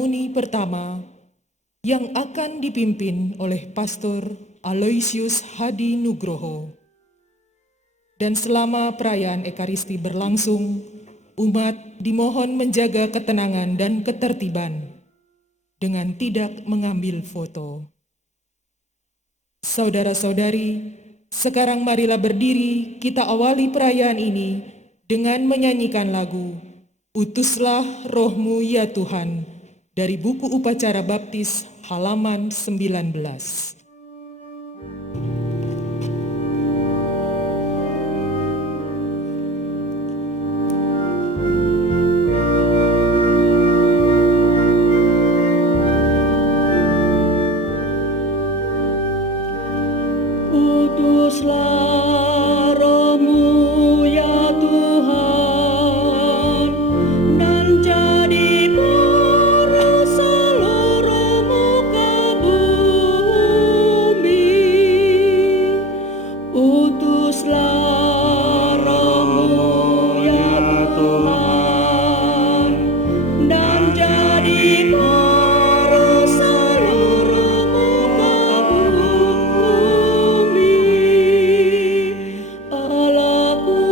seremoni pertama yang akan dipimpin oleh Pastor Aloysius Hadi Nugroho. Dan selama perayaan Ekaristi berlangsung, umat dimohon menjaga ketenangan dan ketertiban dengan tidak mengambil foto. Saudara-saudari, sekarang marilah berdiri kita awali perayaan ini dengan menyanyikan lagu Utuslah Rohmu ya Tuhan dari buku Upacara Baptis halaman 19. Utuslah Rohmu ya Tuhan, dan jadi poros seluruh muka bumi. Utuslah Rohmu ya Tuhan, dan jadi poros seluruh muka bumi. Allahku,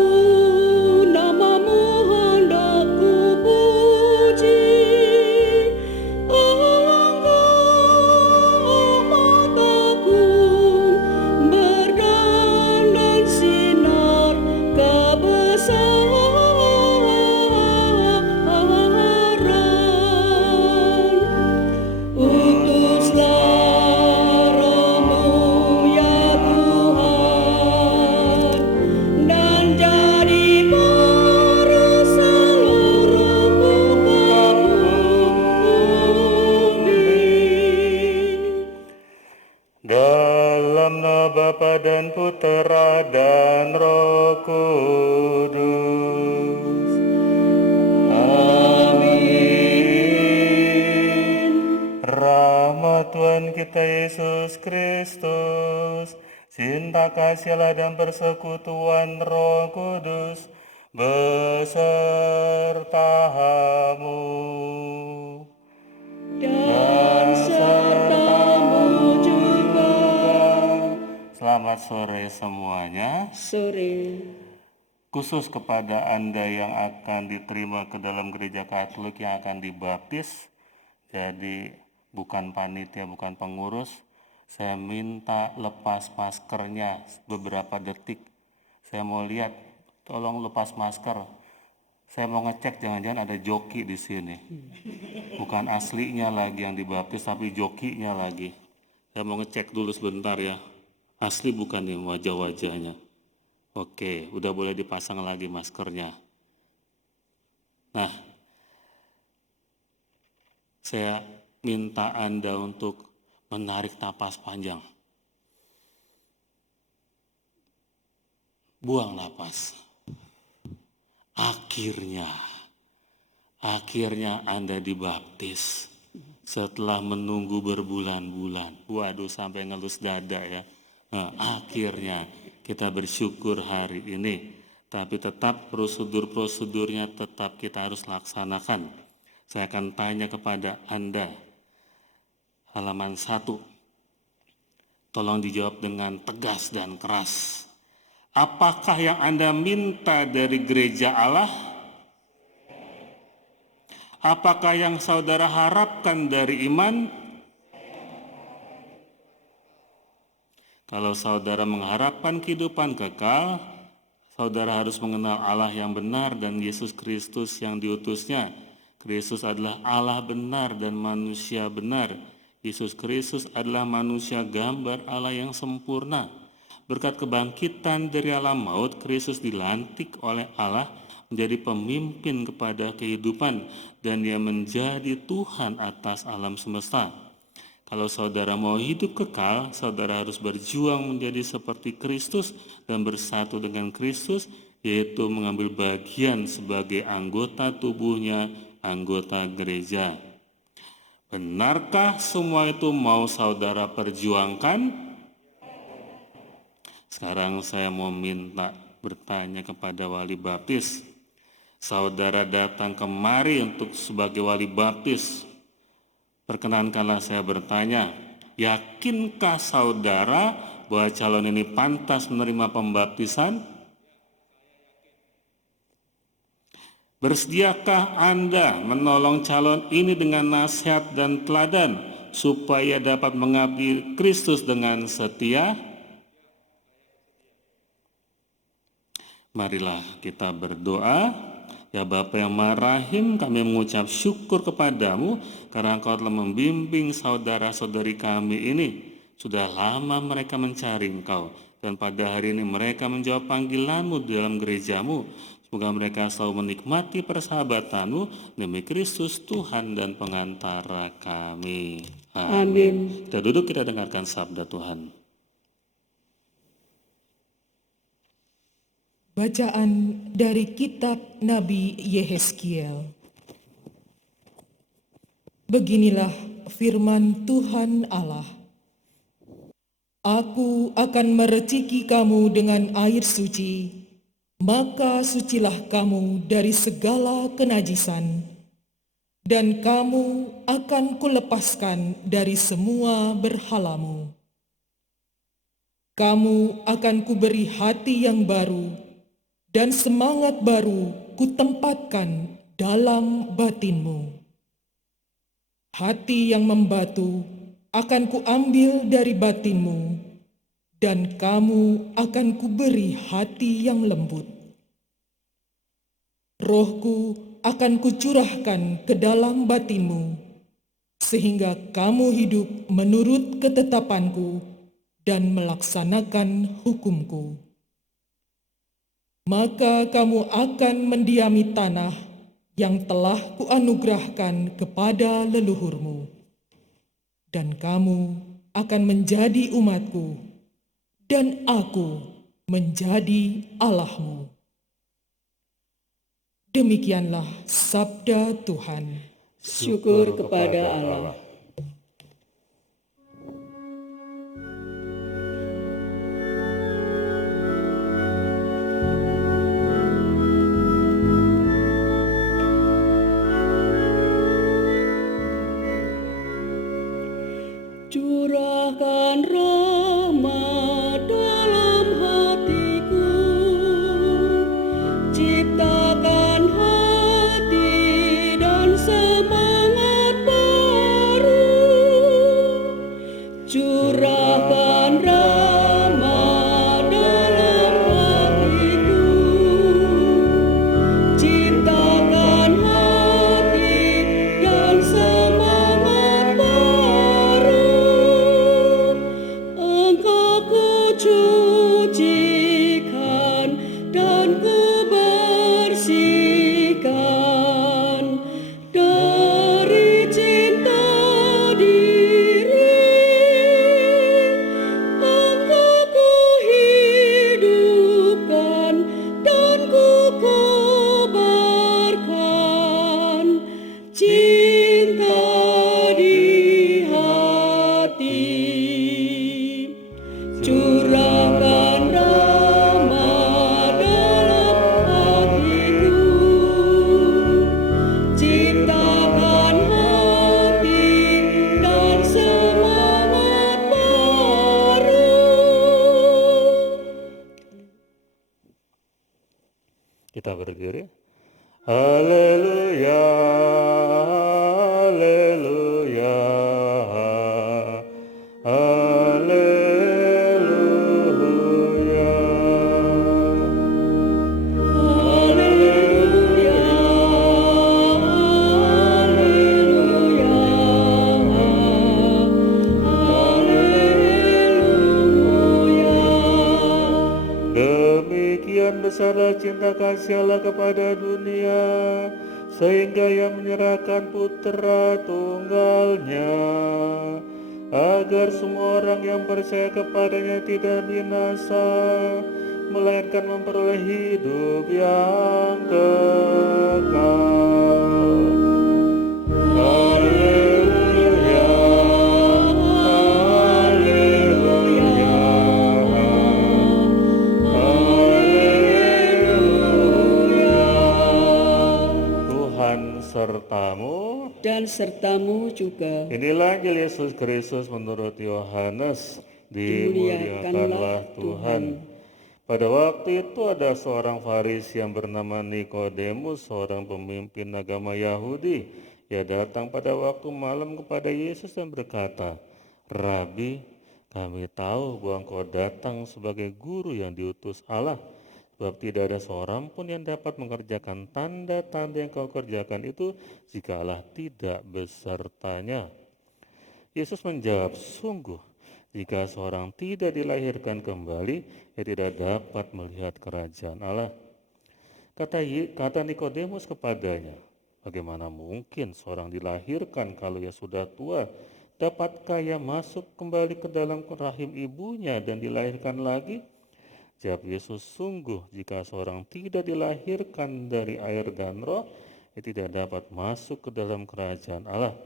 namamu hendak kupuji. Engkau mataku berdandan sinar kebesaran. Utuslah Rohmu ya Tuhan, dan jadi poros seluruh muka bumi. Dalam nama Bapa dan Putera dan Roh Kudus. Amin. Rahmat Tuhan kita Yesus Kristus, cinta kasih Allah dan persekutuan Roh Kudus besertamu. Dan sertamu juga. Selamat sore semuanya. Sore. Khusus kepada Anda yang akan diterima ke dalam gereja Katolik yang akan dibaptis, jadi bukan panitia, bukan pengurus, saya minta lepas maskernya beberapa detik. Saya mau lihat, tolong lepas masker. Saya mau ngecek jangan-jangan ada joki di sini. Bukan aslinya lagi yang dibaptis, tapi jokinya lagi. Saya mau ngecek dulu sebentar ya. Asli bukan nih wajah-wajahnya. Oke, udah boleh dipasang lagi maskernya. Nah, saya minta Anda untuk menarik napas panjang. Buang napas. Akhirnya Anda dibaptis setelah menunggu berbulan-bulan. Waduh, sampai ngelus dada ya. Nah, akhirnya kita bersyukur hari ini. Tapi tetap prosedur-prosedurnya tetap kita harus laksanakan. Saya akan tanya kepada Anda. Halaman 1. Tolong dijawab dengan tegas dan keras. Apakah yang Anda minta dari gereja Allah? Apakah yang saudara harapkan dari iman? Kalau saudara mengharapkan kehidupan kekal, saudara harus mengenal Allah yang benar dan Yesus Kristus yang diutusnya. Kristus adalah Allah benar dan manusia benar. Yesus Kristus adalah manusia gambar Allah yang sempurna. Berkat kebangkitan dari alam maut, Kristus dilantik oleh Allah menjadi pemimpin kepada kehidupan dan Dia menjadi Tuhan atas alam semesta. Kalau saudara mau hidup kekal, saudara harus berjuang menjadi seperti Kristus dan bersatu dengan Kristus, yaitu mengambil bagian sebagai anggota tubuhnya, anggota gereja. Benarkah semua itu mau saudara perjuangkan? Sekarang saya mau minta bertanya kepada wali baptis. Saudara datang kemari untuk sebagai wali baptis. Perkenankanlah saya bertanya, yakinkah saudara bahwa calon ini pantas menerima pembaptisan? Bersediakah Anda menolong calon ini dengan nasihat dan teladan supaya dapat mengabdi Kristus dengan setia? Marilah kita berdoa. Ya Bapa yang Maha Rahim, kami mengucap syukur kepadamu karena Engkau telah membimbing saudara-saudari kami ini. Sudah lama mereka mencari Engkau, dan pada hari ini mereka menjawab panggilanmu di dalam gerejamu. Semoga mereka selalu menikmati persahabatanmu demi Kristus Tuhan dan pengantara kami. Amin. Kita duduk, kita dengarkan sabda Tuhan. Bacaan dari kitab Nabi Yehezkiel. Beginilah firman Tuhan Allah. Aku akan mereciki kamu dengan air suci, maka sucilah kamu dari segala kenajisan, dan kamu akan kulepaskan dari semua berhalamu. Kamu akan kuberi hati yang baru, dan semangat baru kutempatkan dalam batinmu. Hati yang membatu akan kuambil dari batinmu, dan kamu akan kuberi hati yang lembut. Rohku akan kucurahkan ke dalam batinmu, sehingga kamu hidup menurut ketetapanku dan melaksanakan hukumku. Maka kamu akan mendiami tanah yang telah kuanugerahkan kepada leluhurmu, dan kamu akan menjadi umatku, dan aku menjadi Allahmu. Demikianlah sabda Tuhan. Syukur kepada Allah. Curahkan rahmat dalam hatiku, ciptakan hati dan semangat baru. Curahkan rahmat dalam hatiku, ciptakan hati dan semangat baru. Engkau kucucikan dan kubersihkan dari cinta diri. Engkau kuhidupkan dan kukobarkan cinta di hati. Curahkan rahmat dalam hatiku, ciptakan hati dan semangat baru. Kita berdiri. Haleluya, haleluya, haleluya. Haleluya, haleluya. Demikian besarlah cinta kasih Allah kepada dunia, sehingga Ia menyerahkan putra tunggalnya, agar semua orang yang percaya kepadanya tidak binasa, melainkan memperoleh hidup yang kekal. Haleluya, haleluya, haleluya. Tuhan sertamu. Dan sertamu juga. Inilah Injil Yesus Kristus menurut Yohanes. Dimuliakanlah Tuhan. Pada waktu itu ada seorang Farisi yang bernama Nikodemus, seorang pemimpin agama Yahudi. Ia datang pada waktu malam kepada Yesus dan berkata, "Rabi, kami tahu bahwa engkau datang sebagai guru yang diutus Allah, sebab tidak ada seorang pun yang dapat mengerjakan tanda-tanda yang kau kerjakan itu jika Allah tidak besertanya." Yesus menjawab, "Sungguh, jika seorang tidak dilahirkan kembali, ia tidak dapat melihat kerajaan Allah." Kata Nikodemus kepadanya, "Bagaimana mungkin seorang dilahirkan kalau ia sudah tua? Dapatkah ia masuk kembali ke dalam rahim ibunya dan dilahirkan lagi?" Jawab Yesus, "Sungguh, jika seorang tidak dilahirkan dari air dan roh, ia tidak dapat masuk ke dalam kerajaan Allah.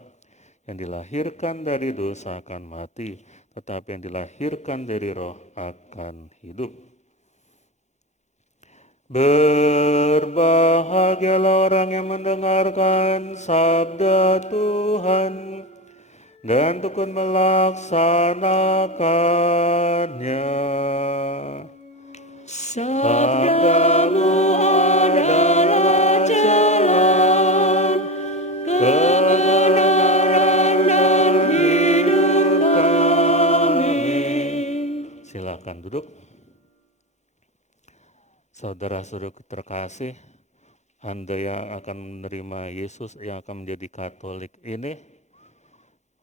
Yang dilahirkan dari dosa akan mati, tetapi yang dilahirkan dari roh akan hidup." Berbahagialah orang yang mendengarkan sabda Tuhan dan tekun melaksanakannya. Sabdamu adalah jalan, kebenaran dan hidup kami. Silakan duduk. Saudara-saudara terkasih, Anda yang akan menerima Yesus, yang akan menjadi Katolik ini,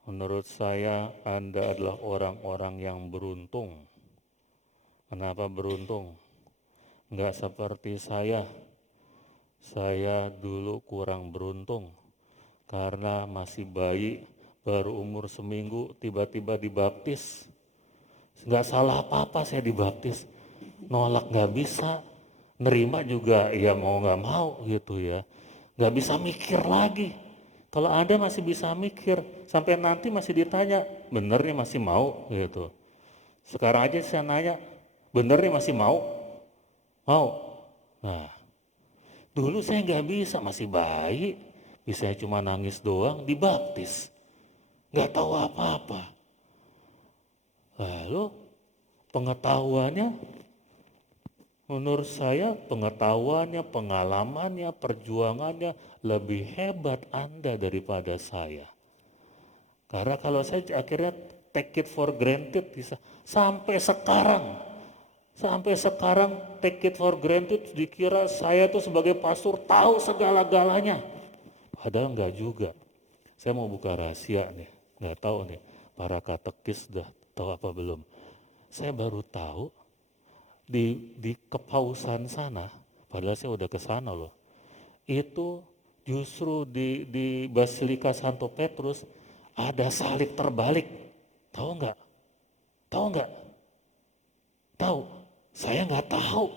menurut saya Anda adalah orang-orang yang beruntung. Kenapa beruntung? Enggak seperti saya. Saya dulu kurang beruntung karena masih bayi, baru umur seminggu tiba-tiba dibaptis. Enggak salah apa-apa saya dibaptis. Nolak enggak bisa, nerima juga ya mau enggak mau gitu ya. Enggak bisa mikir lagi. Kalau Anda masih bisa mikir, sampai nanti masih ditanya, bener nih masih mau gitu. Sekarang aja saya nanya, bener nih masih mau? Mau? Nah, dulu saya nggak bisa, masih bayi, bisa cuma nangis doang, dibaptis. Nggak tahu apa-apa. Lalu pengetahuannya, menurut saya pengetahuannya, pengalamannya, perjuangannya lebih hebat Anda daripada saya. Karena kalau saya akhirnya take it for granted, bisa sampai sekarang take it for granted, dikira saya tuh sebagai pastor tahu segala-galanya. Padahal enggak juga. Saya mau buka rahasia nih, nggak tahu nih para katekis udah tahu apa belum. Saya baru tahu di kepausan sana, padahal saya udah ke sana loh. Itu justru di Basilika Santo Petrus ada salib terbalik. Tahu nggak? Tahu nggak? Tahu? Saya nggak tahu.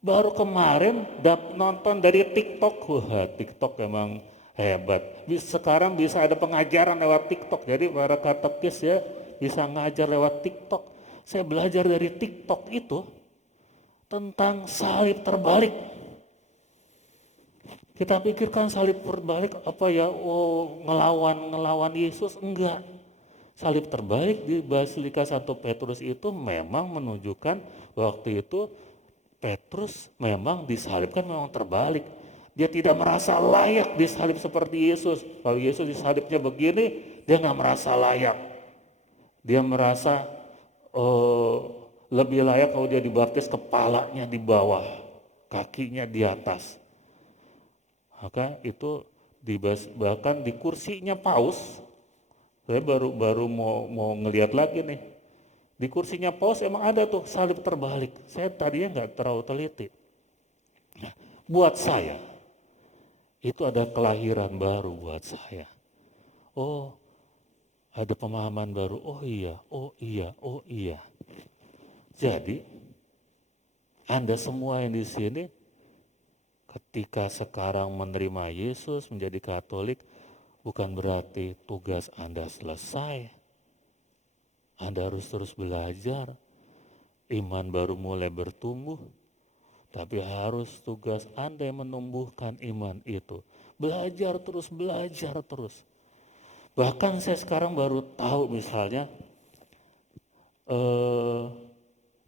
Baru kemarin nonton dari TikTok. Wah, TikTok emang hebat. Sekarang bisa ada pengajaran lewat TikTok. Jadi para katekis ya bisa ngajar lewat TikTok. Saya belajar dari TikTok itu tentang salib terbalik. Kita pikirkan salib terbalik apa ya? Oh, ngelawan Yesus? Enggak. Salib terbalik di Basilika Santo Petrus itu memang menunjukkan waktu itu Petrus memang disalibkan memang terbalik. Dia tidak merasa layak disalib seperti Yesus. Kalau Yesus disalibnya begini, dia nggak merasa layak. Dia merasa lebih layak kalau dia dibaptis kepalanya di bawah, kakinya di atas. Maka itu bahkan di kursinya Paus. Saya baru mau ngelihat lagi nih. Di kursinya Paus emang ada tuh salib terbalik. Saya tadinya nggak terlalu teliti. Nah, buat saya itu ada kelahiran baru buat saya. Oh, ada pemahaman baru. Oh iya. Jadi Anda semua yang di sini ketika sekarang menerima Yesus menjadi Katolik, bukan berarti tugas Anda selesai. Anda harus terus belajar. Iman baru mulai bertumbuh. Tapi harus tugas Anda yang menumbuhkan iman itu. belajar terus. Bahkan saya sekarang baru tahu misalnya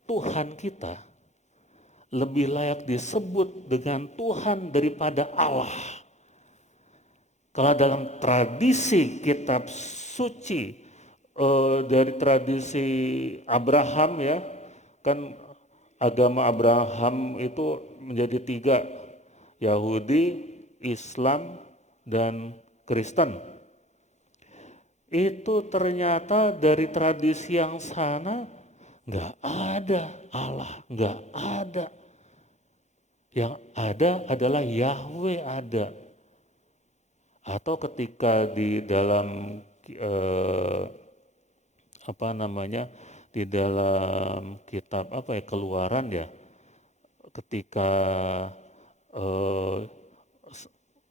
Tuhan kita lebih layak disebut dengan Tuhan daripada Allah. Kalau dalam tradisi kitab suci dari tradisi Abraham ya, kan agama Abraham itu menjadi 3, Yahudi, Islam, dan Kristen. Itu ternyata dari tradisi yang sana nggak ada Allah, nggak ada. Yang ada adalah Yahweh ada. Atau ketika di dalam di dalam kitab Keluaran ya, ketika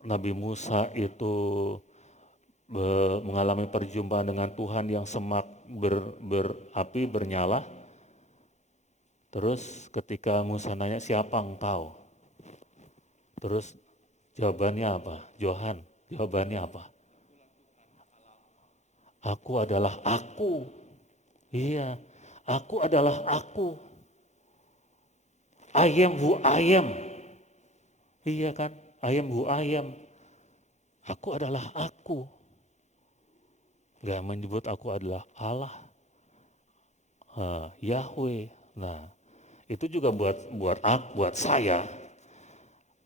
Nabi Musa itu mengalami perjumpaan dengan Tuhan yang semak berapi bernyala, terus ketika Musa nanya siapa engkau, terus jawabannya apa? Jawabannya apa? Aku adalah aku. Iya, aku adalah aku. I am who I am. Iya kan? I am who I am. Aku adalah aku. Gak menyebut aku adalah Allah. Yahweh. Nah, itu juga buat saya.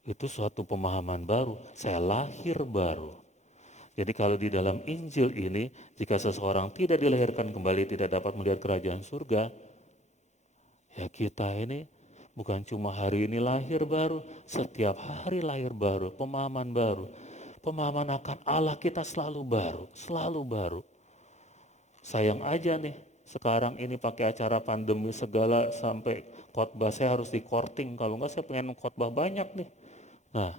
Itu suatu pemahaman baru. Saya lahir baru. Jadi kalau di dalam Injil ini, jika seseorang tidak dilahirkan kembali, tidak dapat melihat kerajaan surga, ya kita ini bukan cuma hari ini lahir baru, setiap hari lahir baru, pemahaman baru. Pemahaman akan Allah kita selalu baru. Sayang aja nih, sekarang ini pakai acara pandemi segala sampai khotbah saya harus di-korting, kalau enggak saya pengen khotbah banyak nih. Nah,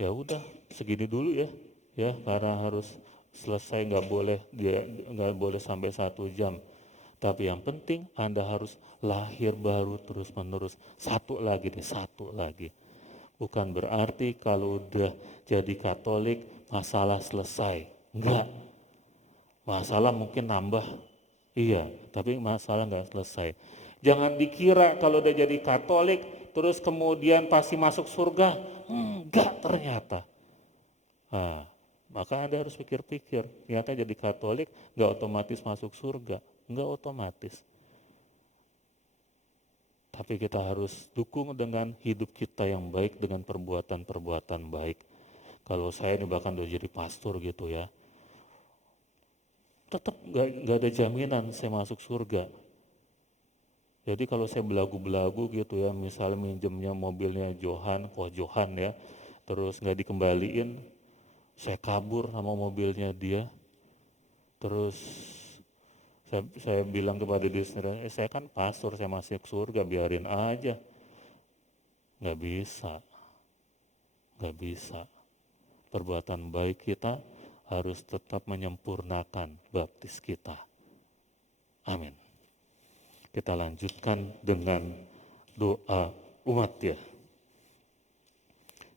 ya udah segini dulu ya, karena harus selesai, nggak boleh sampai 1 jam. Tapi yang penting Anda harus lahir baru terus menerus. Satu lagi. Bukan berarti kalau udah jadi Katolik masalah selesai. Enggak. Masalah mungkin nambah. Iya, tapi masalah nggak selesai. Jangan dikira kalau udah jadi Katolik terus kemudian pasti masuk surga. Enggak ternyata. Nah, maka Anda harus pikir-pikir, ternyata jadi Katolik nggak otomatis masuk surga, nggak otomatis. Tapi kita harus dukung dengan hidup kita yang baik, dengan perbuatan-perbuatan baik. Kalau saya ini bahkan udah jadi pastor gitu ya, tetap nggak ada jaminan saya masuk surga. Jadi kalau saya belagu-belagu gitu ya, misalnya minjemnya mobilnya Johan ya, terus nggak dikembaliin, saya kabur sama mobilnya dia, terus saya bilang kepada diri sendiri, saya kan pastor, saya masuk surga, biarin aja. Nggak bisa. Perbuatan baik kita harus tetap menyempurnakan baptis kita. Amin. Kita lanjutkan dengan doa umat ya.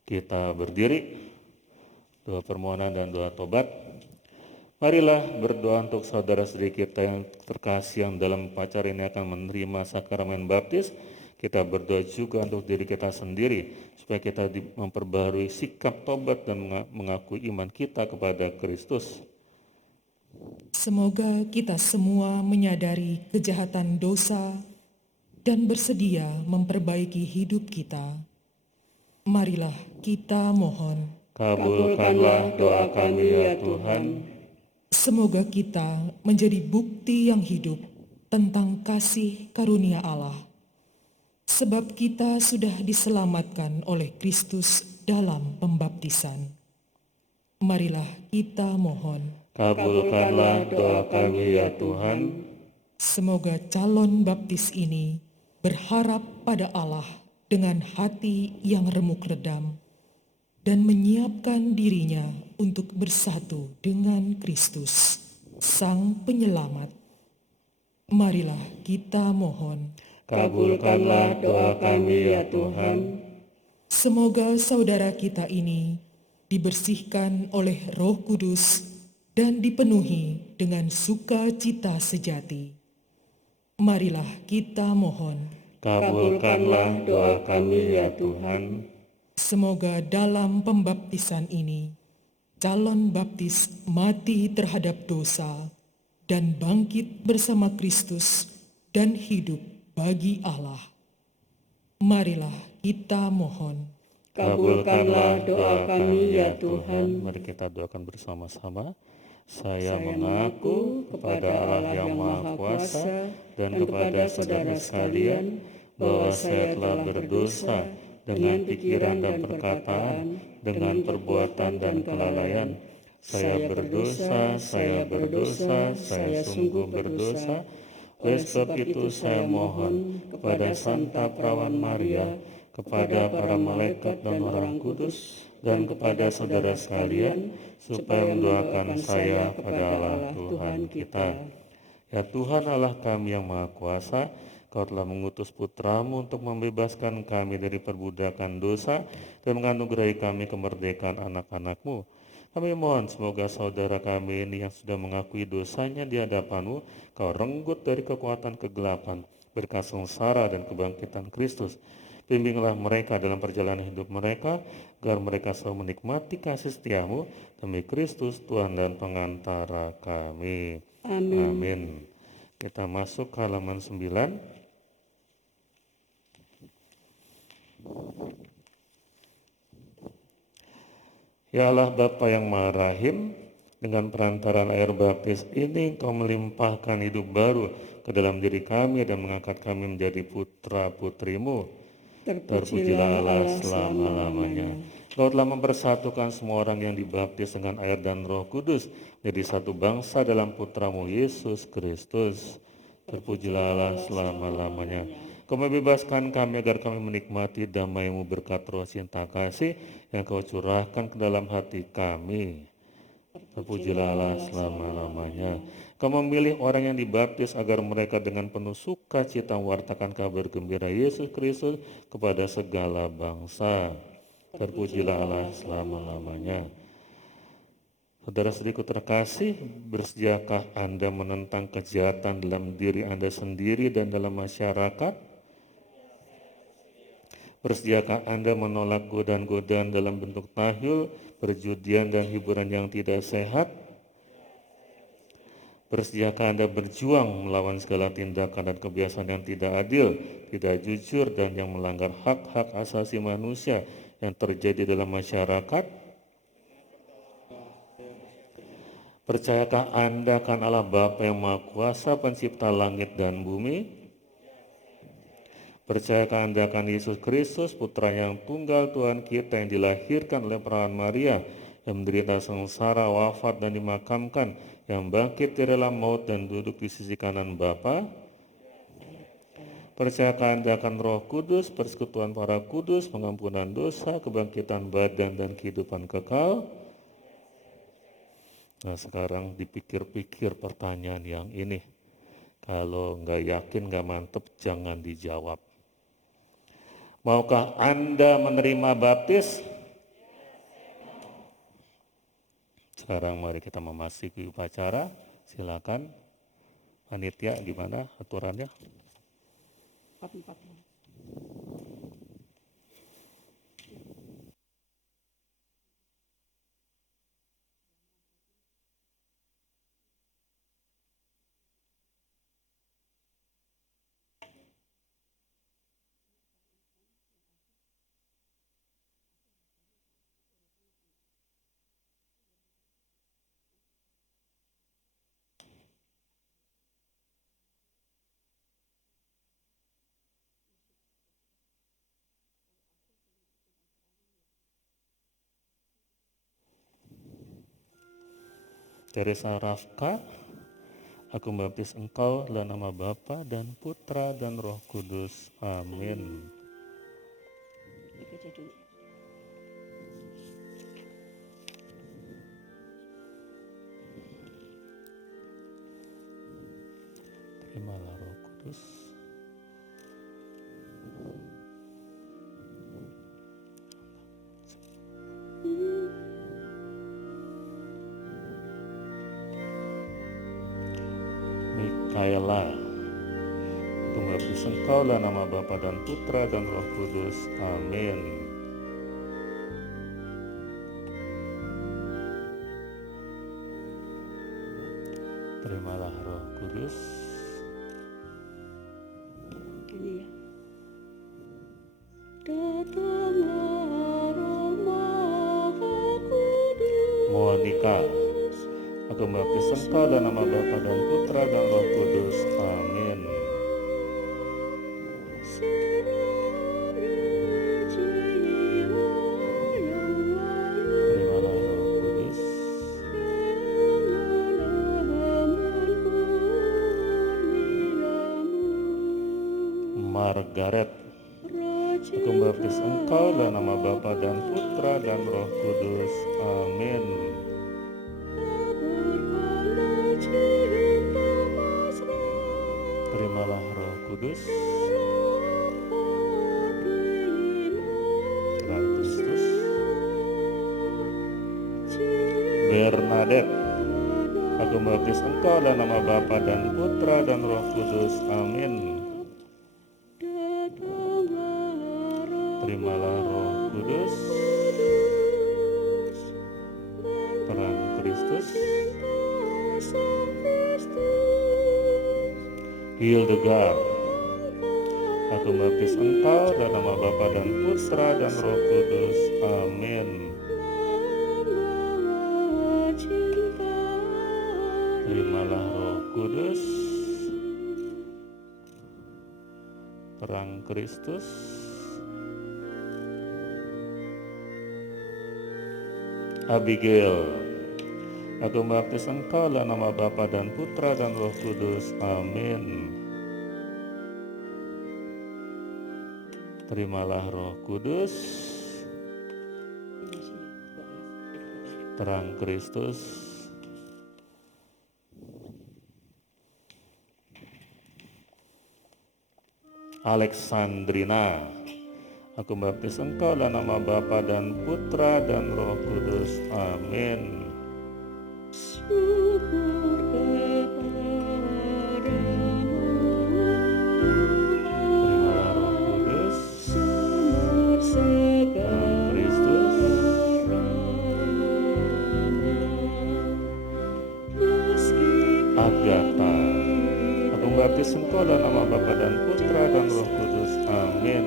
Kita berdiri, doa permohonan dan doa tobat. Marilah berdoa untuk saudara-saudari kita yang terkasih yang dalam upacara ini akan menerima sakramen baptis. Kita berdoa juga untuk diri kita sendiri supaya kita memperbarui sikap tobat dan mengakui iman kita kepada Kristus. Semoga kita semua menyadari kejahatan dosa dan bersedia memperbaiki hidup kita. Marilah kita mohon. Kabulkanlah doa kami ya Tuhan. Semoga kita menjadi bukti yang hidup tentang kasih karunia Allah. Sebab kita sudah diselamatkan oleh Kristus dalam pembaptisan. Marilah kita mohon. Kabulkanlah doa kami ya Tuhan. Semoga calon baptis ini berharap pada Allah dengan hati yang remuk redam dan menyiapkan dirinya untuk bersatu dengan Kristus, Sang Penyelamat. Marilah kita mohon. Kabulkanlah doa kami ya Tuhan. Semoga saudara kita ini dibersihkan oleh Roh Kudus, dan dipenuhi dengan sukacita sejati. Marilah kita mohon, Kabulkanlah doa kami ya Tuhan. semoga dalam pembaptisan ini, calon baptis mati terhadap dosa dan bangkit bersama Kristus dan hidup bagi Allah. Marilah kita mohon, Kabulkanlah doa kami ya Tuhan. Mari kita doakan bersama-sama. Saya mengaku kepada Allah yang Maha Kuasa dan kepada saudara sekalian bahwa saya telah berdosa dengan pikiran dan perkataan, dengan perbuatan dan kelalaian. Saya berdosa, saya sungguh berdosa. Oleh sebab itu saya mohon kepada Santa Perawan Maria, kepada para malaikat dan orang kudus, dan kepada saudara sekalian, supaya mendoakan saya pada Allah Tuhan kita. Ya Tuhan Allah kami yang Maha Kuasa, Kau telah mengutus Putramu untuk membebaskan kami dari perbudakan dosa dan menganugerahi kami kemerdekaan anak-anak-Mu. Kami mohon semoga saudara kami ini yang sudah mengakui dosanya di hadapan-Mu, Kau renggut dari kekuatan kegelapan, berkat sengsara dan kebangkitan Kristus. Bimbinglah mereka dalam perjalanan hidup mereka, agar mereka selalu menikmati kasih setia-Mu demi Kristus Tuhan dan pengantara kami. Amin. Kita masuk ke halaman 9. Ya Allah Bapa yang Maha Rahim, dengan perantaran air baptis ini Kau melimpahkan hidup baru ke dalam diri kami dan mengangkat kami menjadi putra-putrimu. Terpujilah Allah selama-lamanya. Kau telah mempersatukan semua orang yang dibaptis dengan air dan Roh Kudus menjadi satu bangsa dalam Putramu Yesus Kristus. Terpujilah Allah selama-lamanya. Kau membebaskan kami agar kami menikmati damai-Mu berkat roh cinta kasih yang Kau curahkan ke dalam hati kami. Terpujilah Allah selama-lamanya. Kau memilih orang yang dibaptis agar mereka dengan penuh sukacita mewartakan kabar gembira Yesus Kristus kepada segala bangsa. Terpujilah Allah selama-lamanya. Saudara-saudariku terkasih, bersediakah Anda menentang kejahatan dalam diri Anda sendiri dan dalam masyarakat? Bersediakah Anda menolak godaan-godaan dalam bentuk tahyul, perjudian, dan hiburan yang tidak sehat? Bersediakah Anda berjuang melawan segala tindakan dan kebiasaan yang tidak adil, tidak jujur, dan yang melanggar hak-hak asasi manusia yang terjadi dalam masyarakat? Percayakah Anda akan Allah Bapa yang Maha Kuasa, pencipta langit dan bumi? Percayakah Anda akan Yesus Kristus, Putra yang tunggal Tuhan kita yang dilahirkan oleh perawan Maria, yang menderita sengsara, wafat dan dimakamkan, yang bangkit dari dalam maut dan duduk di sisi kanan Bapa? Percayakah Anda akan Roh Kudus, persekutuan para kudus, pengampunan dosa, kebangkitan badan dan kehidupan kekal? Nah sekarang dipikir-pikir pertanyaan yang ini. Kalau nggak yakin, nggak mantep, jangan dijawab. Maukah Anda menerima baptis? Sekarang mari kita memasuki upacara. Silakan. Panitia gimana aturannya? Teresa Rafka, aku membaptis engkau dalam nama Bapa dan Putra dan Roh Kudus. Amin. Terimalah Roh Kudus. Mikaela. Aku membaptis engkau dalam nama Bapa dan Putra dan Roh Kudus. Amin. Terimalah Roh Kudus. Ini ya. Datanglah Roh Maha Kudus. Monica. Aku membaptis engkau dalam nama Bapa dan Putra dan Roh Kudus. Amin. Terimalah Roh Kudus. Margaret. Aku membaptis engkau dalam nama Bapa dan Putra dan Roh Kudus. Amin. Terimalah Roh Kudus. Terang Kristus. Bernadette. Aku membaptis engkau dalam nama Bapa dan Putra dan Roh Kudus. Amin. Terimalah Roh Kudus. Terang Kristus. Hildegard. Aku membaptis engkau dalam nama Bapa dan Putra dan Roh Kudus. Amin. Terimalah Roh Kudus. Terang Kristus. Abigail. Aku membaptis engkau dalam nama Bapa dan Putra dan Roh Kudus. Amin. Terimalah Roh Kudus. Terang Kristus. Alexandrina. Aku membaptis engkau dalam nama Bapa dan Putra dan Roh Kudus. Amin. Syukur Terimalah Roh Kudus. sumber segala Kristus. meski Agatha. Aku membaptis engkau dalam nama Bapa dan Putra dan Roh Kudus. Amin.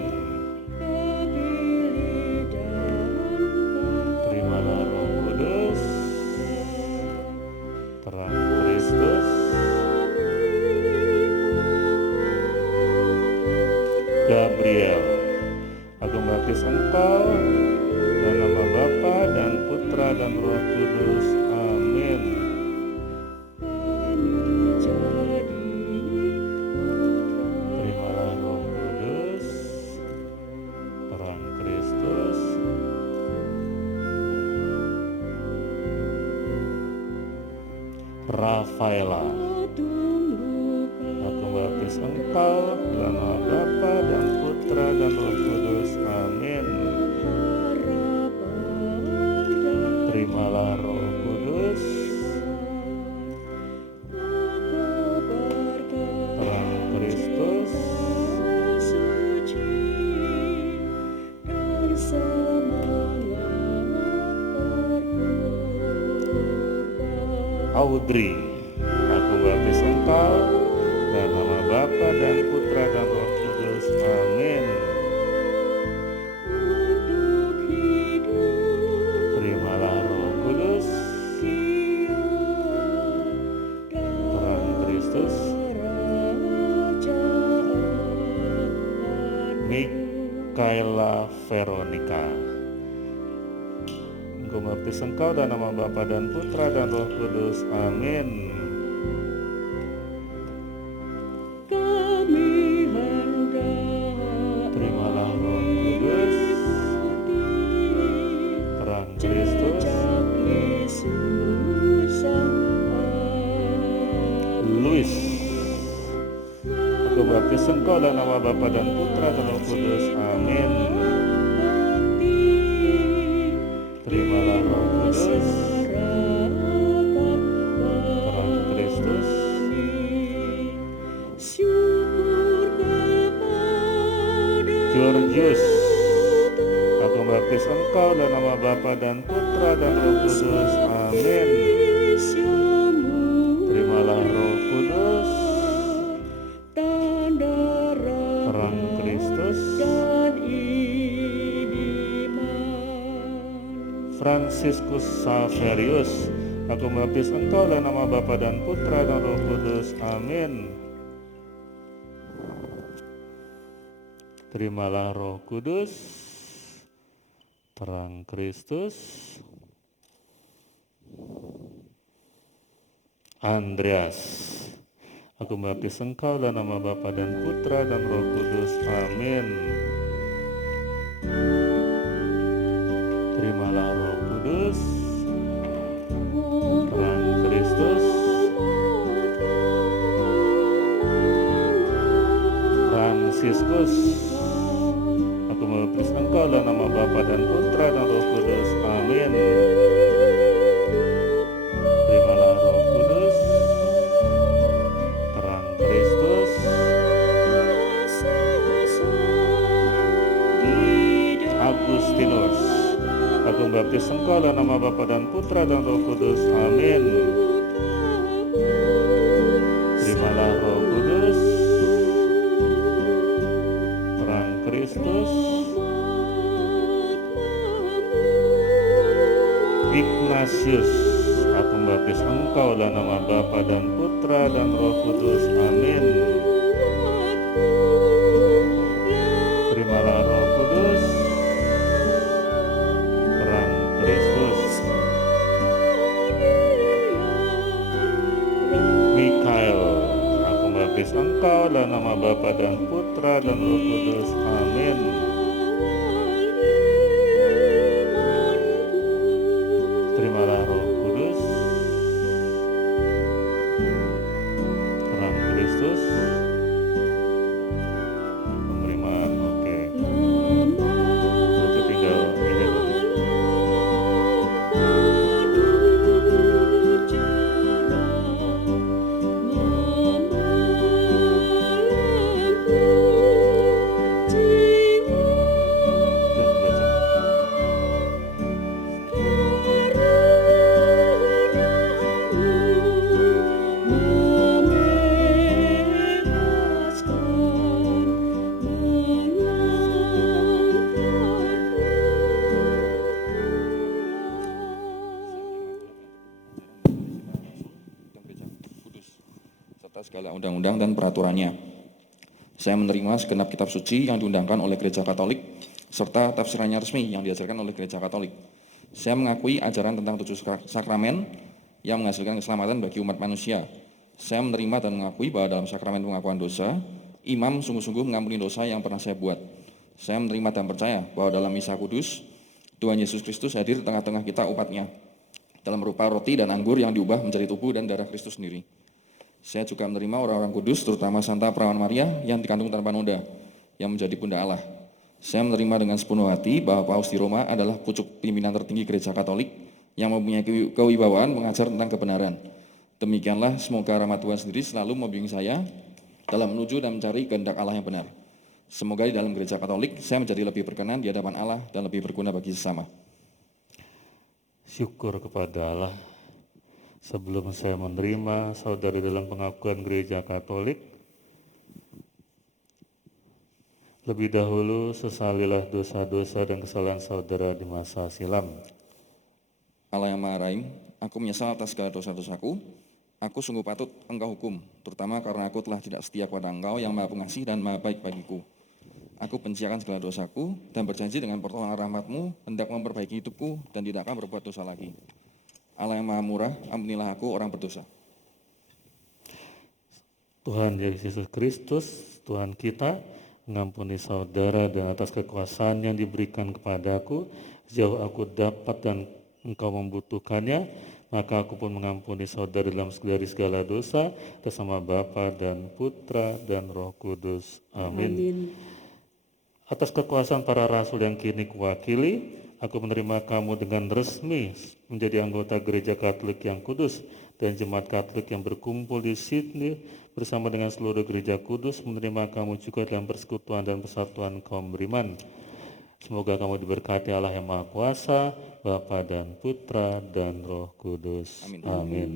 Terimalah Roh Kudus. Terang Kristus. Gabriel. Aku membaptis engkau dalam nama Bapa dan Putra dan Roh Kudus. Amin. Terimalah Roh Kudus. Terang Kristus. Rafaela. Aku membaptis engkau dalam nama Bapa dan Putra dan Roh Kudus. Amin. Terimalah Roh Kudus. Terang Kristus. Audrey. Aku membaptis engkau dalam nama Bapa dan Putra dan Roh Kudus. Amin. Terimalah Roh Kudus. Terang Kristus. Mikaela Veronica. Aku membaptis engkau dalam nama Bapa dan Putra dan Roh Kudus. Amin. Terimalah Roh Kudus. Terang Kristus. Louis. Aku membaptis engkau dalam nama Bapa dan Putra dan Roh Kudus. Amin. Terimalah Roh Kudus. Terang Kristus. Georgius, aku membaptis engkau dalam nama Bapa dan Putra dan Roh Kudus. Amin. Terimalah Roh Kudus, terang Kristus. Franciscus Saverius, aku membaptis engkau dalam nama Bapa dan Putra dan Roh Kudus. Amin. Terimalah Roh Kudus, terang Kristus. Andreas, aku membaptis engkau dalam nama Bapa dan Putra dan Roh Kudus. Amin. Terimalah Roh Kudus, terang Kristus. Franciscus, aku membaptis engkau dalam nama Bapa dan Putra dan Roh Kudus. Amin. Terimalah Roh Kudus, terang Kristus. Agustinus, aku membaptis engkau dalam nama Bapa dan Putra dan Roh Kudus. Amin. Terimalah Roh Kudus, terang Kristus. Ignatius, aku membaptis engkau dalam nama Bapa dan Putra dan Roh Kudus. Amin. Terimalah Roh Kudus, terang Kristus. Mikael, aku membaptis engkau dalam nama Bapa dan Putra dan Roh Kudus. Amin. Terimalah Roh Kudus, terang Kristus. Penerimaan, oke. Berarti tinggal ini berarti. Serta segala undang-undang dan peraturannya. Saya menerima segenap kitab suci yang diundangkan oleh Gereja Katolik, serta tafsirannya resmi yang diajarkan oleh Gereja Katolik. Saya mengakui ajaran tentang 7 sakramen yang menghasilkan keselamatan bagi umat manusia. Saya menerima dan mengakui bahwa dalam sakramen pengakuan dosa, imam sungguh-sungguh mengampuni dosa yang pernah saya buat. Saya menerima dan percaya bahwa dalam Misa Kudus, Tuhan Yesus Kristus hadir di tengah-tengah kita umatnya, dalam rupa roti dan anggur yang diubah menjadi tubuh dan darah Kristus sendiri. Saya juga menerima orang-orang kudus, terutama Santa Perawan Maria yang dikandung tanpa noda, yang menjadi Bunda Allah. Saya menerima dengan sepenuh hati bahwa Paus di Roma adalah pucuk pimpinan tertinggi Gereja Katolik yang mempunyai kewibawaan mengajar tentang kebenaran. Demikianlah, semoga rahmat Tuhan sendiri selalu membimbing saya dalam menuju dan mencari kehendak Allah yang benar. Semoga di dalam Gereja Katolik saya menjadi lebih berkenan di hadapan Allah dan lebih berguna bagi sesama. Syukur kepada Allah. Sebelum saya menerima saudara dalam pengakuan Gereja Katolik, lebih dahulu sesalilah dosa-dosa dan kesalahan saudara di masa silam. Allah yang Maha Rahim, aku menyesal atas segala dosa-dosaku. Aku sungguh patut Engkau hukum, terutama karena aku telah tidak setia kepada Engkau yang Maha Pengasih dan Maha Baik bagiku. Aku benci akan segala dosaku dan berjanji dengan pertolongan rahmat-Mu hendak memperbaiki hidupku dan tidak akan berbuat dosa lagi. Allah yang Maha Murah, ampunilah aku orang berdosa. Tuhan Yesus Kristus, Tuhan kita, mengampuni saudara dan atas kekuasaan yang diberikan kepadaku, sejauh aku dapat dan engkau membutuhkannya, maka aku pun mengampuni saudara dari segala dosa, atas nama Bapa dan Putra dan Roh Kudus. Amin. Atas kekuasaan para rasul yang kini kuwakili, aku menerima kamu dengan resmi menjadi anggota Gereja Katolik yang kudus dan jemaat Katolik yang berkumpul di Sydney bersama dengan seluruh gereja kudus menerima kamu juga dalam persekutuan dan persatuan kaum beriman. Semoga kamu diberkati Allah yang Maha Kuasa, Bapa dan Putra dan Roh Kudus. Amin. Amin.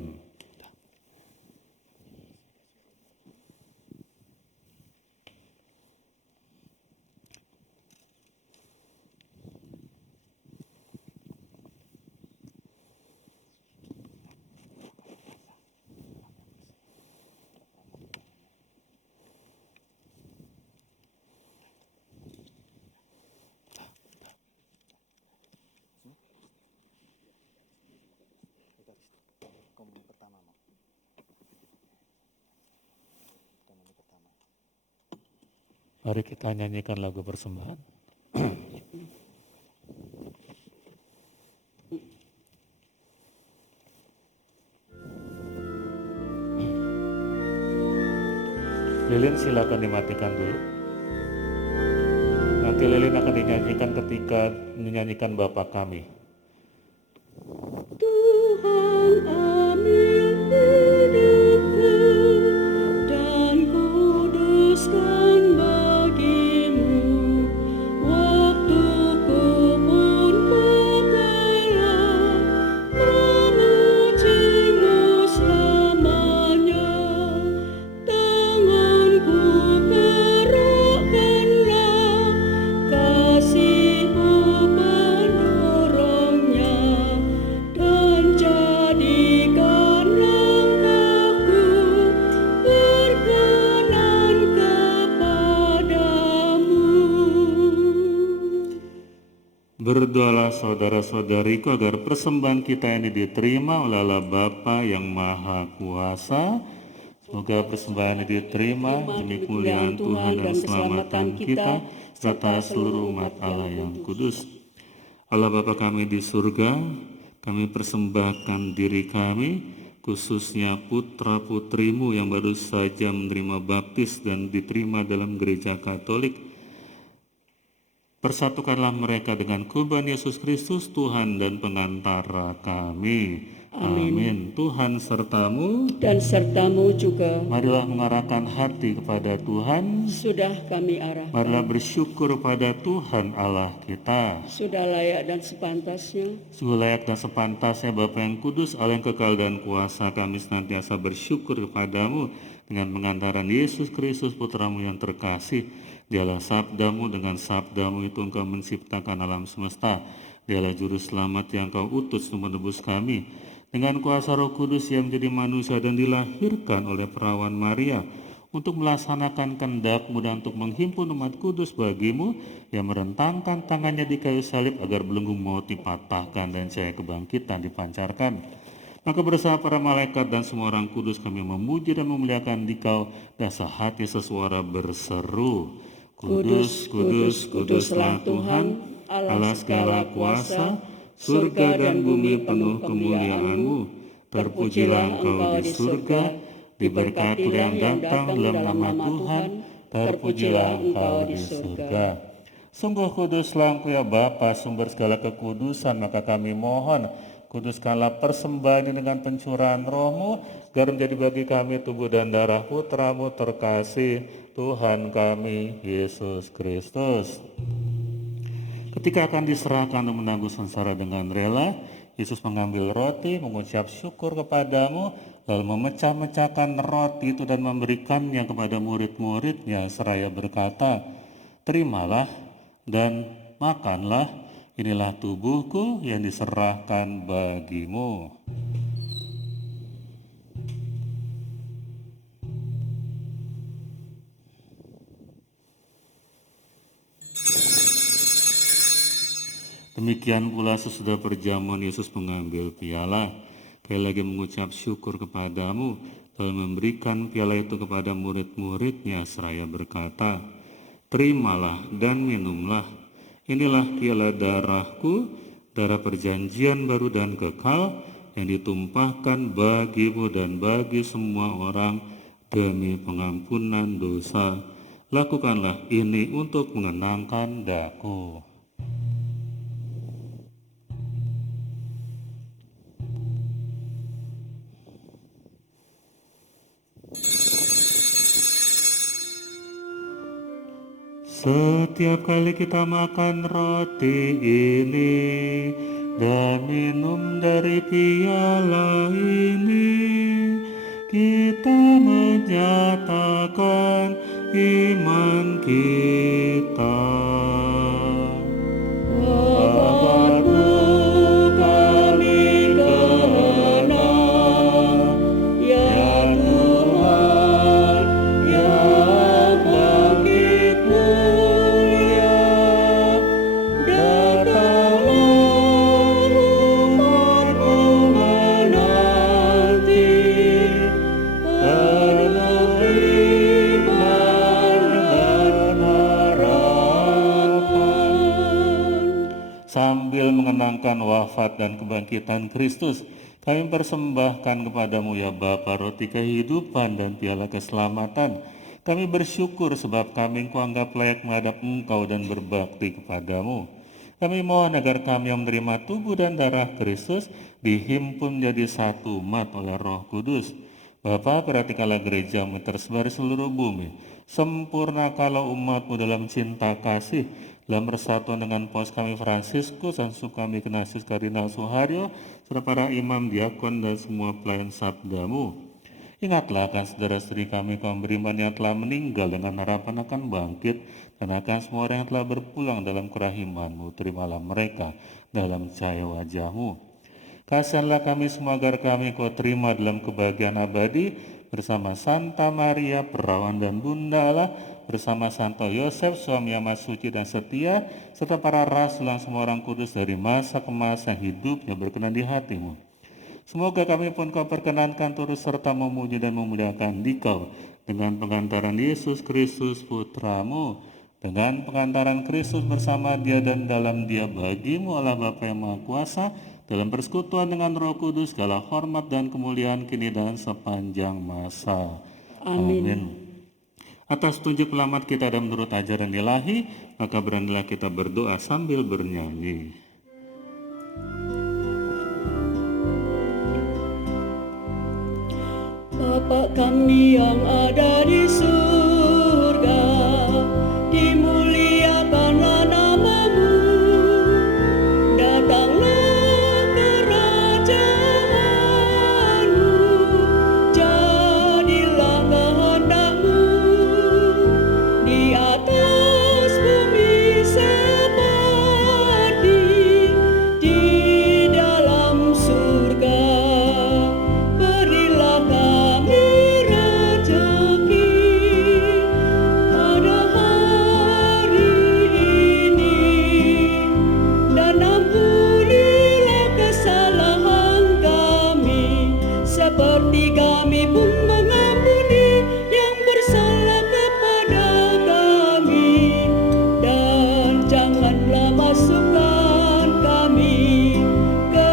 Mari kita nyanyikan lagu persembahan. Lilin silakan dimatikan dulu. Nanti lilin akan dinyanyikan ketika menyanyikan Bapa Kami. Tuhan ambil hidupku dan kuduskan bagimu. Waktuku pun pakailah memujimu selamanya. Tanganku gerakkanlah, kasihmu mendorongnya, dan jadikan langkahku berkenan kepadamu. Berdoalah saudara-saudariku agar persembahan kita ini diterima oleh Allah Bapa yang Maha Kuasa. Semoga persembahan ini diterima demi kemuliaan Tuhan dan keselamatan kita serta seluruh umat Allah yang kudus. Allah Bapa kami di surga, kami persembahkan diri kami, khususnya putra-putrimu yang baru saja menerima baptis dan diterima dalam gereja Katolik. Persatukanlah mereka dengan kurban Yesus Kristus, Tuhan dan pengantara kami. Amin. Tuhan sertamu. Dan sertamu juga. Marilah mengarahkan hati kepada Tuhan. Sudah kami arahkan. Marilah bersyukur pada Tuhan Allah kita. Sudah layak dan sepantasnya. Sungguh layak dan sepantasnya Bapa yang kudus, Allah yang kekal dan kuasa, kami senantiasa bersyukur kepadamu dengan pengantaran Yesus Kristus Putramu yang terkasih. Dialah sabdamu, dengan sabdamu itu engkau menciptakan alam semesta. Dialah juru selamat yang kau utus untuk menebus kami. Dengan kuasa Roh Kudus yang menjadi manusia dan dilahirkan oleh perawan Maria untuk melaksanakan kehendak-Mu dan untuk menghimpun umat kudus bagimu, yang merentangkan tangannya di kayu salib agar belenggu maut dipatahkan dan cahaya kebangkitan dipancarkan. Maka bersama para malaikat dan semua orang kudus kami memuji dan memuliakan Dikau, dan sehati sesuara berseru, Kudus, kudus, kuduslah Tuhan, Allah segala kuasa, surga dan bumi penuh kemuliaan-Mu. Terpujilah Engkau di surga, diberkati yang datang dalam nama Tuhan, terpujilah Engkau di surga. Sungguh kuduslah Engkau ya Bapa, sumber segala kekudusan, maka kami mohon, kuduskanlah persembahan ini dengan pencurahan Roh-Mu, agar menjadi bagi kami tubuh dan darah Putra-Mu terkasih, Tuhan kami, Yesus Kristus. Ketika akan diserahkan untuk menanggung sengsara dengan rela, Yesus mengambil roti, mengucap syukur kepadamu, lalu memecah-mecahkan roti itu dan memberikannya kepada murid-muridnya seraya berkata, terimalah dan makanlah, inilah tubuhku yang diserahkan bagimu. Demikian pula sesudah perjamuan Yesus mengambil piala, sekali lagi mengucap syukur kepadamu, lalu memberikan piala itu kepada murid-muridnya seraya berkata, terimalah dan minumlah, inilah piala darahku, darah perjanjian baru dan kekal, yang ditumpahkan bagimu dan bagi semua orang demi pengampunan dosa. Lakukanlah ini untuk mengenangkan daku. Setiap kali kita makan roti ini dan minum dari piala ini, kita menyatakan iman kita. Bapakku kami kenal, ya Tuhan yang bangkit mulia, datanglah umatmu menanti, penuh iman dan harapan. Sambil mengenangkan wafat dan kebangkitan Kristus, kami persembahkan kepadamu ya Bapa roti kehidupan dan piala keselamatan. Kami bersyukur sebab kami Engkau anggap layak menghadap Engkau dan berbakti kepadamu. Kami mohon agar kami yang menerima tubuh dan darah Kristus dihimpun menjadi satu umat oleh Roh Kudus. Bapa, perhatikanlah gerejamu tersebar di seluruh bumi. Sempurnakanlah umatmu dalam cinta kasih, dalam persatuan dengan Paus kami Fransiskus, Sansu kami Ignatius Kardinal Suharyo, serta para imam, diakon, dan semua pelayan sabdamu. Ingatlah akan saudara-saudari kami kaum beriman yang telah meninggal dengan harapan akan bangkit, dan akan semua orang yang telah berpulang dalam kerahiman-Mu. Terimalah mereka dalam cahaya wajah-Mu. Kasihanlah kami semua agar kami Kau terima dalam kebahagiaan abadi bersama Santa Maria, Perawan dan Bunda Allah, bersama Santo Yosef, suami yang suci dan setia, serta para rasul dan semua orang kudus dari masa ke masa hidupnya berkenan di hati-Mu. Semoga kami pun Kau perkenankan turut serta memuji dan memuliakan Dikau dengan pengantaran Yesus Kristus Putra-Mu, dengan pengantaran Kristus bersama Dia dan dalam Dia bagi-Mu Allah Bapa yang Maha Kuasa, dalam persekutuan dengan Roh Kudus, segala hormat dan kemuliaan kini dan sepanjang masa. Amin. Atas tunjuk selamat kita dan menurut ajaran ilahi, maka beranilah kita berdoa sambil bernyanyi. Bapa kami yang ada di surga, dimuliakanlah nama-Mu, datanglah kerajaan-Mu, jadilah kehendak-Mu di atas bumi seperti di dalam surga. Berilah kami rezeki pada hari ini, dan ampunilah kesalahan kami, seperti kami pun mengampuni yang bersalah kepada kami. Dan janganlah masukkan kami ke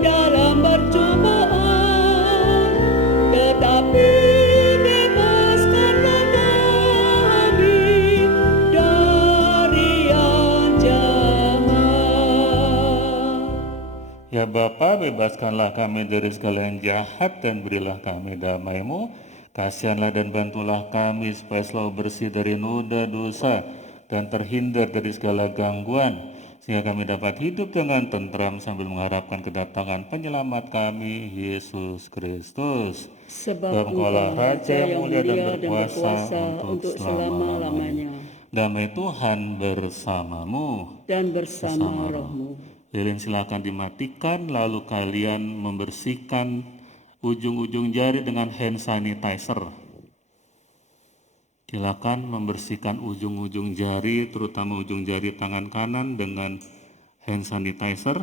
dalam percobaan, tetapi bebaskanlah kami dari yang jahat. Ya Bapa, bebaskanlah kami dari segala yang jahat dan berilah kami damai-Mu. Kasihanlah dan bantulah kami supaya selalu bersih dari noda dosa dan terhindar dari segala gangguan, sehingga kami dapat hidup dengan tentram sambil mengharapkan kedatangan penyelamat kami, Yesus Kristus. Sebab Engkaulah Raja yang mulia dan berkuasa untuk selama-lamanya, Damai Tuhan bersamamu. dan bersama rohmu. Lilin silakan dimatikan, lalu kalian membersihkan ujung-ujung jari dengan hand sanitizer. Silakan membersihkan ujung-ujung jari, terutama ujung jari tangan kanan dengan hand sanitizer.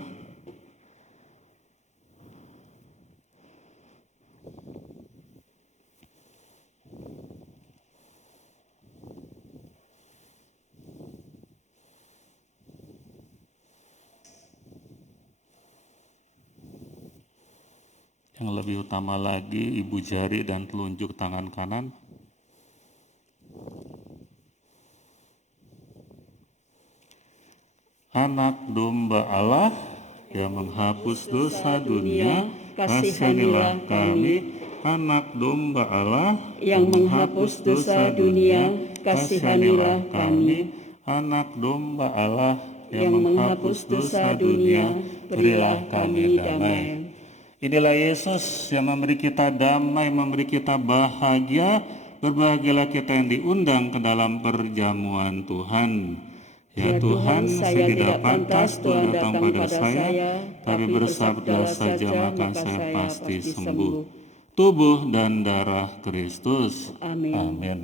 Yang lebih utama lagi, ibu jari dan telunjuk tangan kanan. Anak domba Allah yang menghapus dosa dunia, kasihanilah kami. Anak domba Allah yang menghapus dosa dunia, kasihanilah kami. Anak domba Allah Yang menghapus dosa dunia, berilah kami damai. Inilah Yesus yang memberi kita damai, memberi kita bahagia. Berbahagialah kita yang diundang ke dalam perjamuan Tuhan. Ya Tuhan, saya tidak pantas Tuhan datang pada saya, tapi bersabda saja maka saya pasti sembuh. Tubuh dan darah Kristus. Amin. Amin.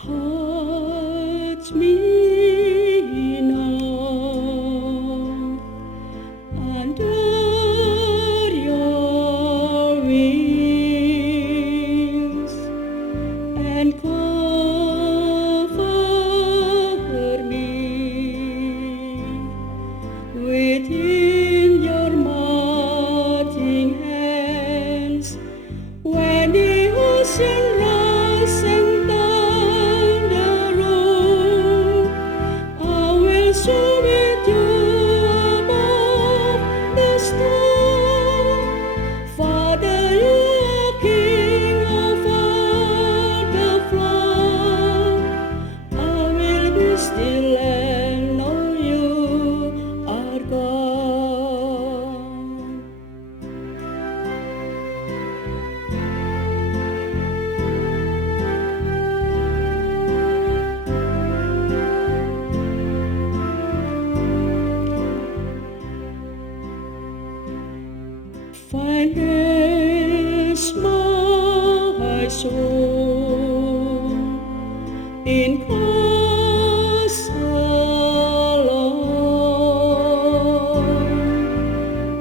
Touch me now under your wings and cover me within your mighty hands when the ocean rise and thunder roll. I will soar with you above the storm. Father, you are King of all the flood. I will be still and know you are God. Find rest, my soul, in Christ alone.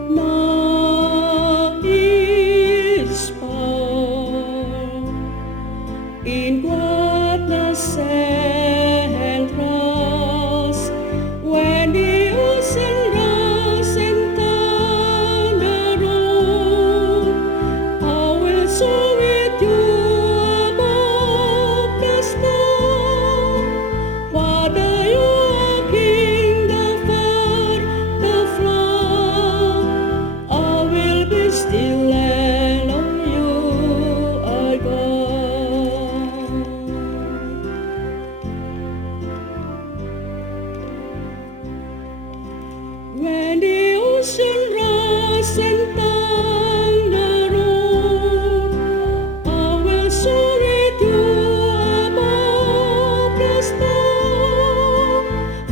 Now is power in gladness and trust when the ocean rise and thunder roll. I will soar with you above the storm. Father, you are King, the flood. I will be still and know you are God. When the ocean rise and thunder roll, I will soar with you above the storm.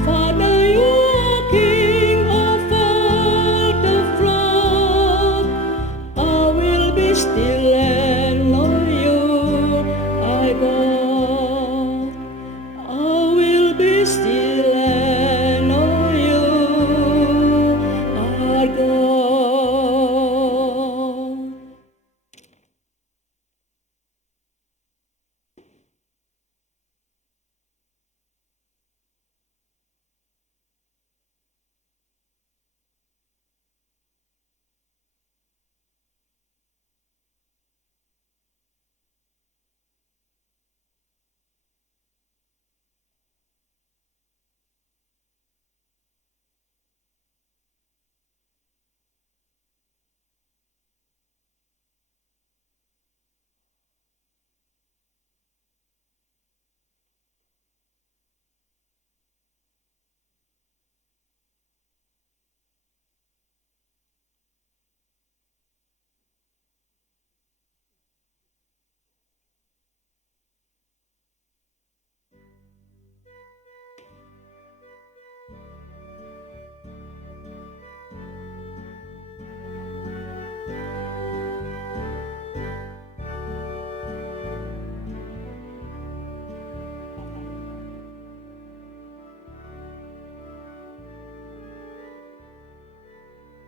Father, you are King of all the flood. I will be still and know you are God. I will be still and know you are God.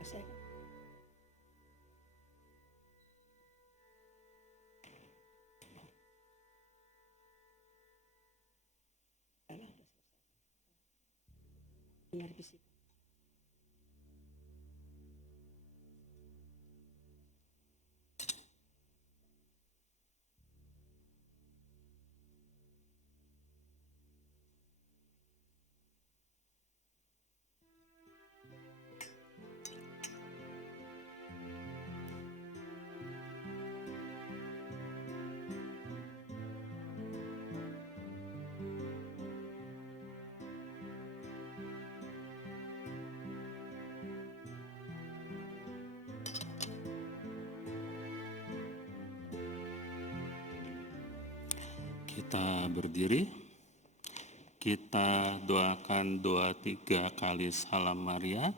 selesai. Dengar bisik. Kita berdiri, kita doakan doa 3 kali salam Maria.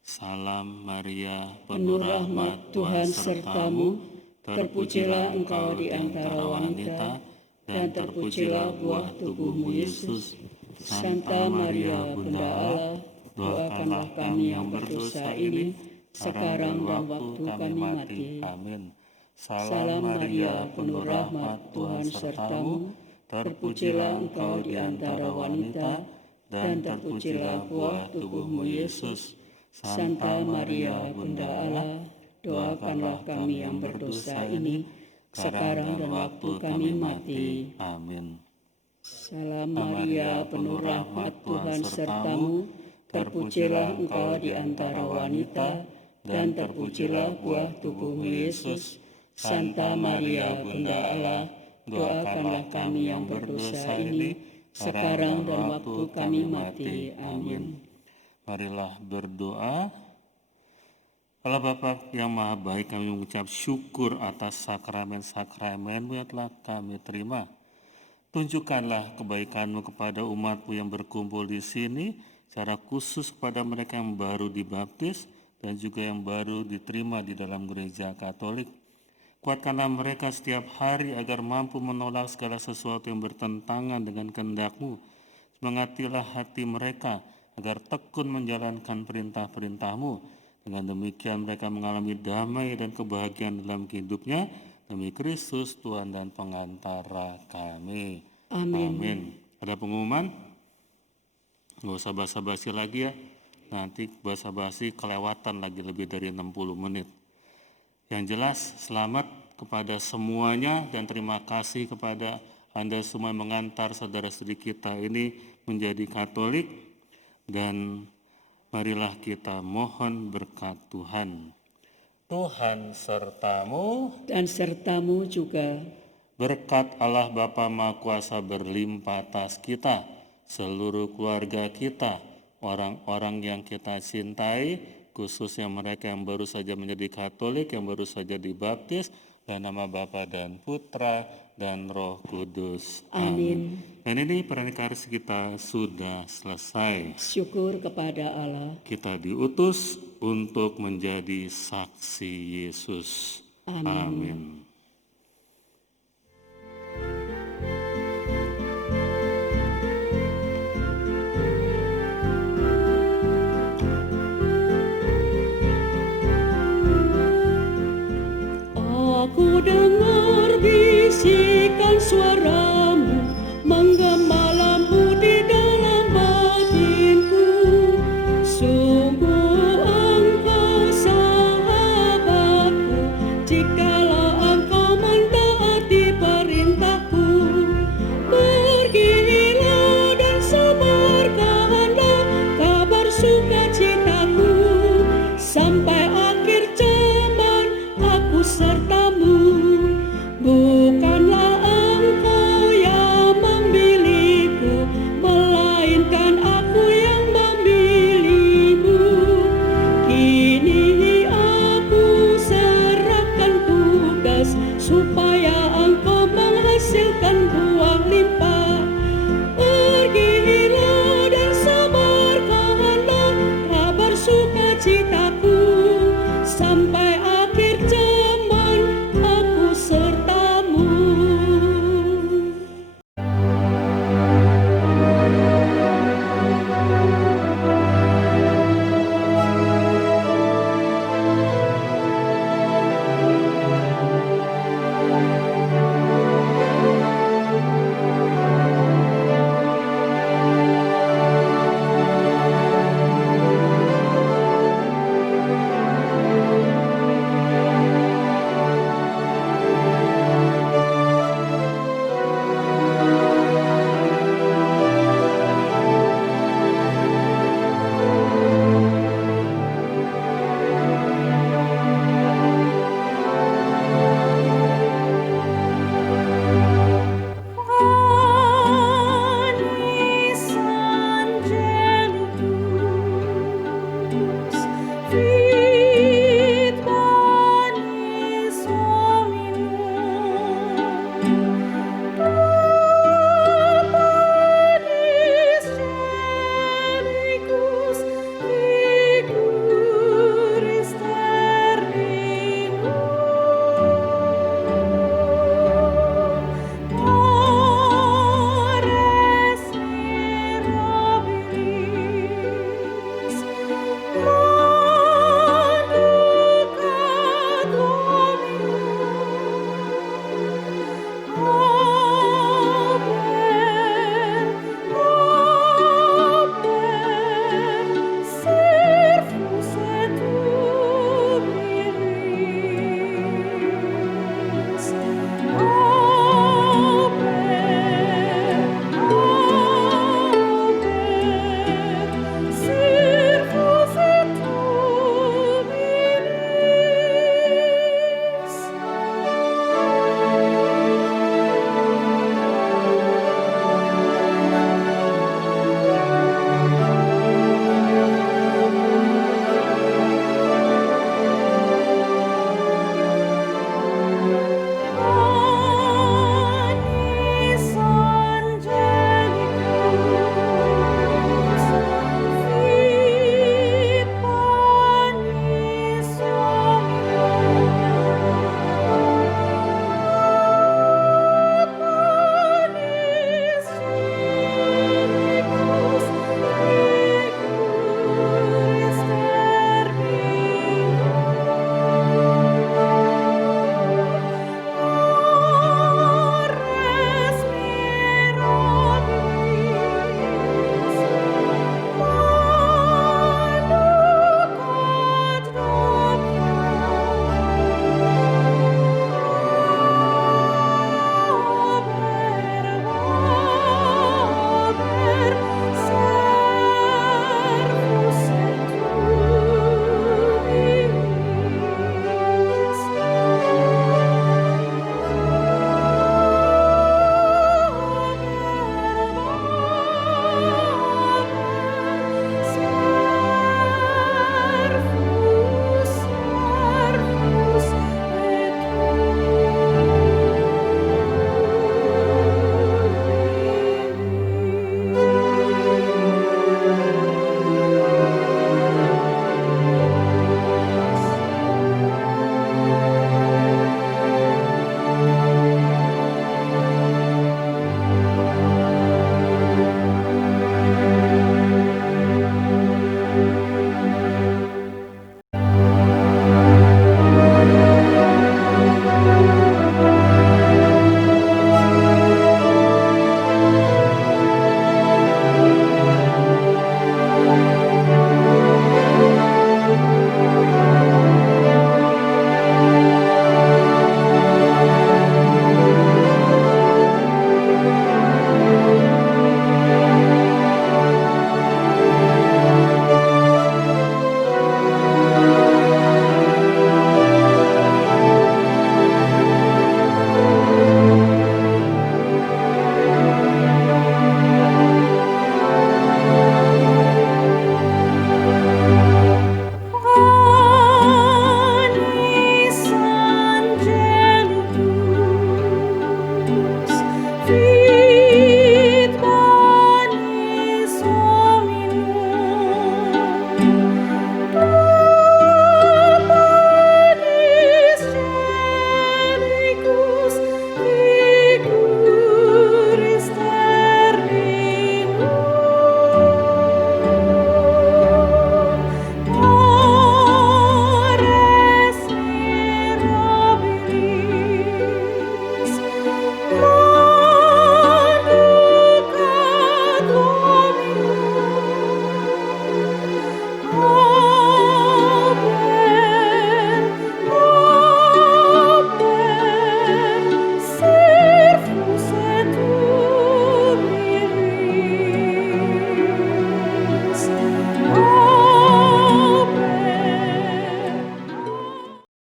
Salam Maria, penuh rahmat Tuhan sertamu, terpujilah engkau di antara wanita, dan terpujilah buah tubuhmu Yesus. Santa Maria, Bunda Allah, doakanlah kami yang berdosa ini, sekarang dan waktu kami mati. Amin. Salam Maria, penuh rahmat Tuhan sertamu, terpujilah engkau di antara wanita, dan terpujilah buah tubuhmu Yesus. Santa Maria, Bunda Allah, doakanlah kami yang berdosa ini, sekarang dan waktu kami mati. Amin. Salam Maria, penuh rahmat Tuhan sertamu, terpujilah engkau di antara wanita, dan terpujilah buah tubuhmu Yesus. Santa Maria, Bunda Allah, doakanlah kami yang berdosa ini, sekarang dan waktu kami mati. Amin. Marilah berdoa. Allah Bapa yang Maha Baik, kami mengucap syukur atas sakramen-sakramen-Mu yang telah kami terima. Tunjukkanlah kebaikan-Mu kepada umat-Mu yang berkumpul di sini, secara khusus kepada mereka yang baru dibaptis dan juga yang baru diterima di dalam gereja Katolik. Kuatkanlah mereka setiap hari agar mampu menolak segala sesuatu yang bertentangan dengan kehendak-Mu. Semangatilah hati mereka agar tekun menjalankan perintah-perintah-Mu. Dengan demikian mereka mengalami damai dan kebahagiaan dalam hidupnya. Demi Kristus Tuhan dan pengantara kami. Amin. Ada pengumuman? Nggak usah basa-basi lagi ya. Nanti basa-basi kelewatan lagi lebih dari 60 menit. Yang jelas, selamat kepada semuanya dan terima kasih kepada Anda semua yang mengantar saudara-saudari kita ini menjadi Katolik. Dan marilah kita mohon berkat Tuhan. Tuhan sertamu, Dan sertamu juga. berkat Allah Bapa Maha Kuasa berlimpah atas kita, seluruh keluarga kita, orang-orang yang kita cintai, khususnya mereka yang baru saja menjadi Katolik, yang baru saja dibaptis, dalam nama Bapa dan Putra dan Roh Kudus. Amin. Dan ini pernikahan kita sudah selesai. Syukur kepada Allah. Kita diutus untuk menjadi saksi Yesus. Amin. Amin.